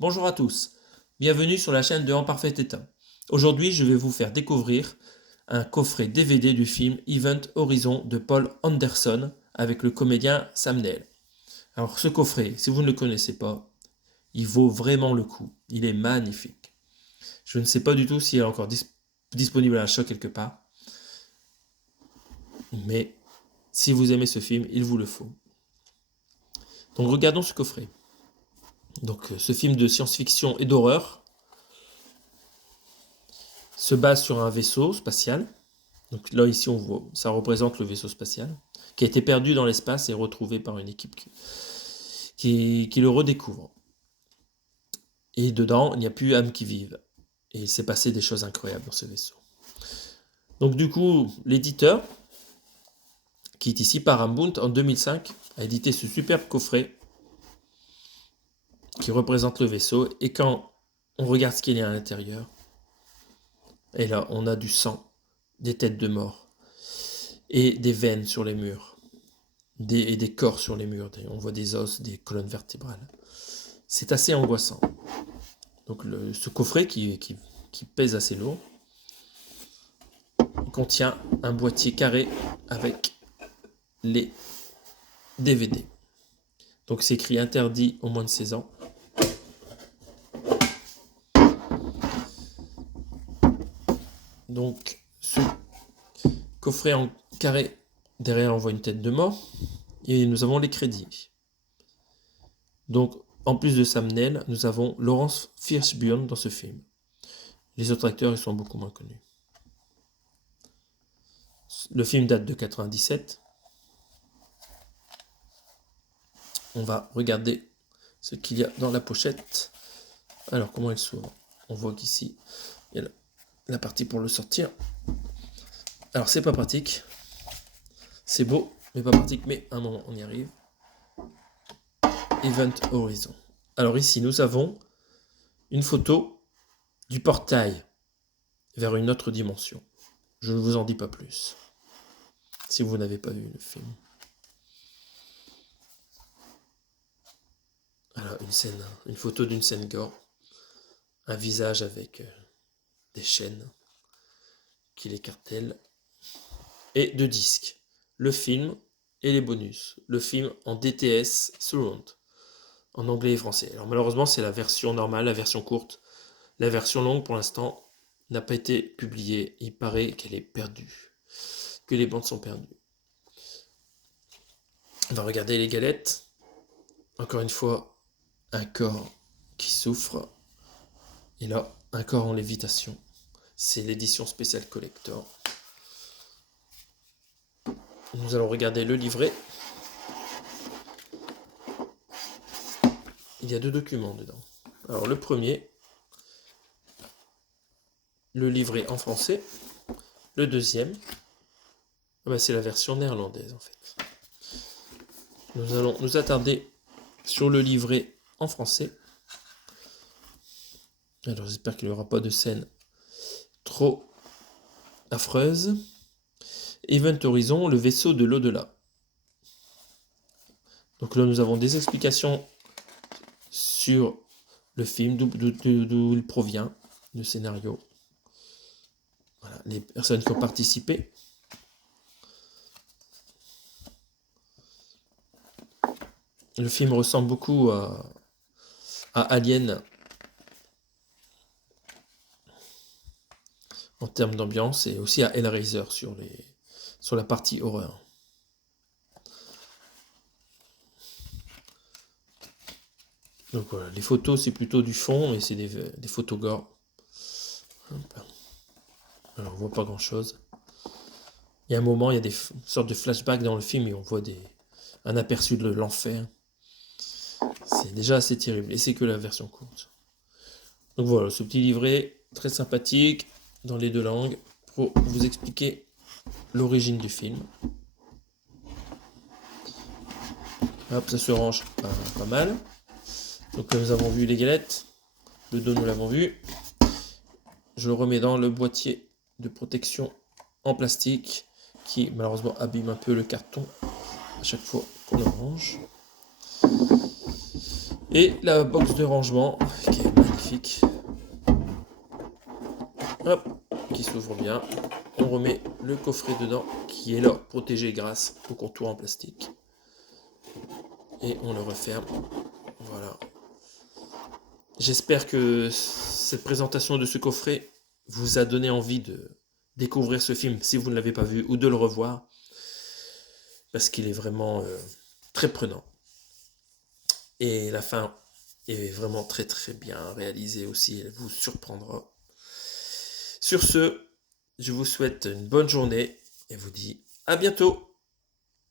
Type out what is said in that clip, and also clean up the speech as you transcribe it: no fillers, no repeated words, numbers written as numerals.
Bonjour à tous, bienvenue sur la chaîne de En Parfait État. Aujourd'hui, je vais vous faire découvrir un coffret DVD du film Event Horizon de Paul Anderson avec le comédien Sam Neill. Alors ce coffret, si vous ne le connaissez pas, il vaut vraiment le coup. Il est magnifique. Je ne sais pas du tout s'il est encore disponible à l'achat quelque part, mais si vous aimez ce film, il vous le faut. Donc regardons ce coffret. Donc ce film de science-fiction et d'horreur se base sur un vaisseau spatial. Donc là ici on voit, ça représente le vaisseau spatial qui a été perdu dans l'espace et retrouvé par une équipe qui le redécouvre. Et dedans, il n'y a plus âme qui vive. Et il s'est passé des choses incroyables dans ce vaisseau. Donc du coup, l'éditeur, qui est ici Paramount en 2005, a édité ce superbe coffret qui représente le vaisseau. Et quand on regarde ce qu'il y a à l'intérieur, et là on a du sang, des têtes de mort, et des veines sur les murs, et des corps sur les murs. On voit des os, des colonnes vertébrales. C'est assez angoissant. Donc ce coffret qui pèse assez lourd contient un boîtier carré avec les DVD. Donc c'est écrit interdit aux moins de 16 ans. Donc ce coffret en carré, derrière on voit une tête de mort et nous avons les crédits. Donc en plus de Sam Neill, nous avons Laurence Fishburne dans ce film. Les autres acteurs ils sont beaucoup moins connus. Le film date de 97. On va regarder ce qu'il y a dans la pochette. Alors, comment elle s'ouvre? On voit qu'ici, il y a la partie pour le sortir. Alors, c'est pas pratique. C'est beau, mais pas pratique. Mais à un moment, on y arrive. Event Horizon. Alors ici, nous avons une photo du portail vers une autre dimension. Je ne vous en dis pas plus, si vous n'avez pas vu le film. Alors, une photo d'une scène gore. Un visage avec des chaînes qui l'écartèlent. Et deux disques. Le film et les bonus. Le film en DTS Surround, en anglais et français. Alors malheureusement, c'est la version normale, la version courte. La version longue, pour l'instant, n'a pas été publiée. Il paraît qu'elle est perdue, que les bandes sont perdues. On va regarder les galettes. Encore une fois, un corps qui souffre. Et là, un corps en lévitation. C'est l'édition spéciale collector. Nous allons regarder le livret. Il y a deux documents dedans. Alors le premier, le livret en français. Le deuxième, c'est la version néerlandaise en fait. Nous allons nous attarder sur le livret en français. Alors j'espère qu'il n'y aura pas de scène trop affreuse. Event Horizon, le vaisseau de l'au-delà. Donc là nous avons des explications sur le film, d'où il provient, le scénario. Voilà, les personnes qui ont participé. Le film ressemble beaucoup à Alien en termes d'ambiance et aussi à Hellraiser sur la partie horreur. Donc voilà, les photos c'est plutôt du fond et c'est des photos gore. Alors on voit pas grand chose. Il y a un moment, il y a des sortes de flashbacks dans le film et on voit un aperçu de l'enfer. C'est déjà assez terrible et c'est que la version courte. Donc voilà, ce petit livret très sympathique dans les deux langues pour vous expliquer l'origine du film. Hop, ça se range pas mal. Donc nous avons vu les galettes, le dos nous l'avons vu. Je le remets dans le boîtier de protection en plastique qui malheureusement abîme un peu le carton à chaque fois qu'on le range. Et la box de rangement qui est magnifique. Hop, qui s'ouvre bien. On remet le coffret dedans qui est là, protégé grâce au contour en plastique. Et on le referme. Voilà. J'espère que cette présentation de ce coffret vous a donné envie de découvrir ce film si vous ne l'avez pas vu ou de le revoir parce qu'il est vraiment très prenant. Et la fin est vraiment très très bien réalisée aussi, elle vous surprendra. Sur ce, je vous souhaite une bonne journée et vous dis à bientôt.